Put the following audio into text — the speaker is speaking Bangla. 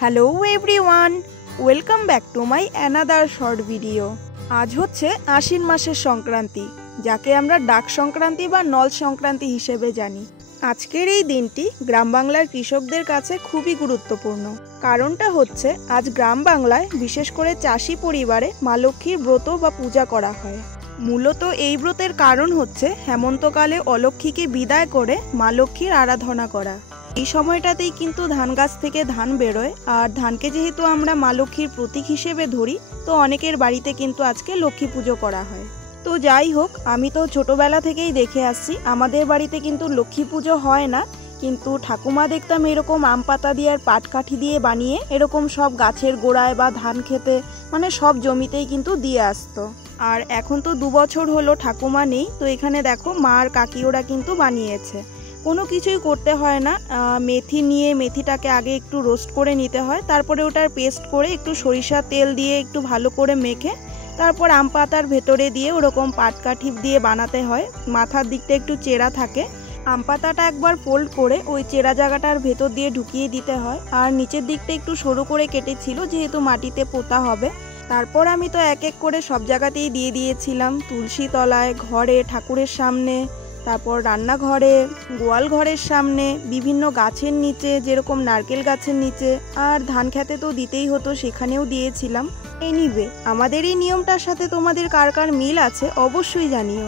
Hello everyone, welcome back to my another short video. আজ হচ্ছে আশ্বিন মাসের সংক্রান্তি, যাকে আমরা ডাক সংক্রান্তি বা নল সংক্রান্তি হিসেবে জানি। আজকের এই দিনটি গ্রাম বাংলার কৃষকদের কাছে খুবই গুরুত্বপূর্ণ। কারণটা হচ্ছে আজ গ্রাম বাংলায় বিশেষ করে চাষি পরিবারে মা লক্ষ্মীর ব্রত বা পূজা করা হয়। মূলত এই ব্রতের কারণ হচ্ছে হেমন্তকালে অলক্ষ্মীকে বিদায় করে মা লক্ষ্মীর আরাধনা করা। এই সময়টাতেই কিন্তু ধান গাছ থেকে ধান বেরোয়, আর ধানকে যেহেতু আমরা মা লক্ষ্মীর প্রতীক হিসেবে ধরি, তো অনেকের বাড়িতে কিন্তু আজকে লক্ষ্মী পুজো করা হয়। তো যাই হোক, আমি তো ছোটবেলা থেকেই দেখে আসছি আমাদের বাড়িতে কিন্তু লক্ষ্মী পুজো হয় না, কিন্তু ঠাকুমা দেখতাম এরকম আম পাতা দিয়ে আর পাটকাঠি দিয়ে বানিয়ে এরকম সব গাছের গোড়ায় বা ধান খেতে মানে সব জমিতেই কিন্তু দিয়ে আসতো। আর এখন তো 2 বছর হলো ঠাকুমা নেই, তো এখানে দেখো মা আর কাকি ওরা কিন্তু বানিয়েছে। কোনো কিছুই করতে হয় না, মেথি নিয়ে মেথিটাকে আগে একটু রোস্ট করে নিতে হয়, তারপরে ওটার পেস্ট করে একটু সরিষার তেল দিয়ে একটু ভালো করে মেখে তারপর আম পাতার ভেতরে দিয়ে ওরকম পাটকাঠি দিয়ে বানাতে হয়। মাথার দিকটা একটু চেরা থাকে, আম পাতাটা একবার ফোল্ড করে ওই চেরা জায়গাটার ভেতর দিয়ে ঢুকিয়ে দিতে হয়, আর নিচের দিকটা একটু সরু করে কেটেছিল যেহেতু মাটিতে পোতা হবে। তারপর আমি তো এক এক করে সব জায়গাতেই দিয়ে দিয়েছিলাম, তুলসী তলায়, ঘরে, ঠাকুরের সামনে, তারপর রান্নাঘরে, গোয়াল ঘরের সামনে, বিভিন্ন গাছের নিচে যেরকম নারকেল গাছের নিচে, আর ধান খেতে তো দিতেই হতো সেখানেও দিয়েছিলাম। এনিওয়ে, আমাদের এই নিয়মটার সাথে তোমাদের কার কার মিল আছে অবশ্যই জানিও।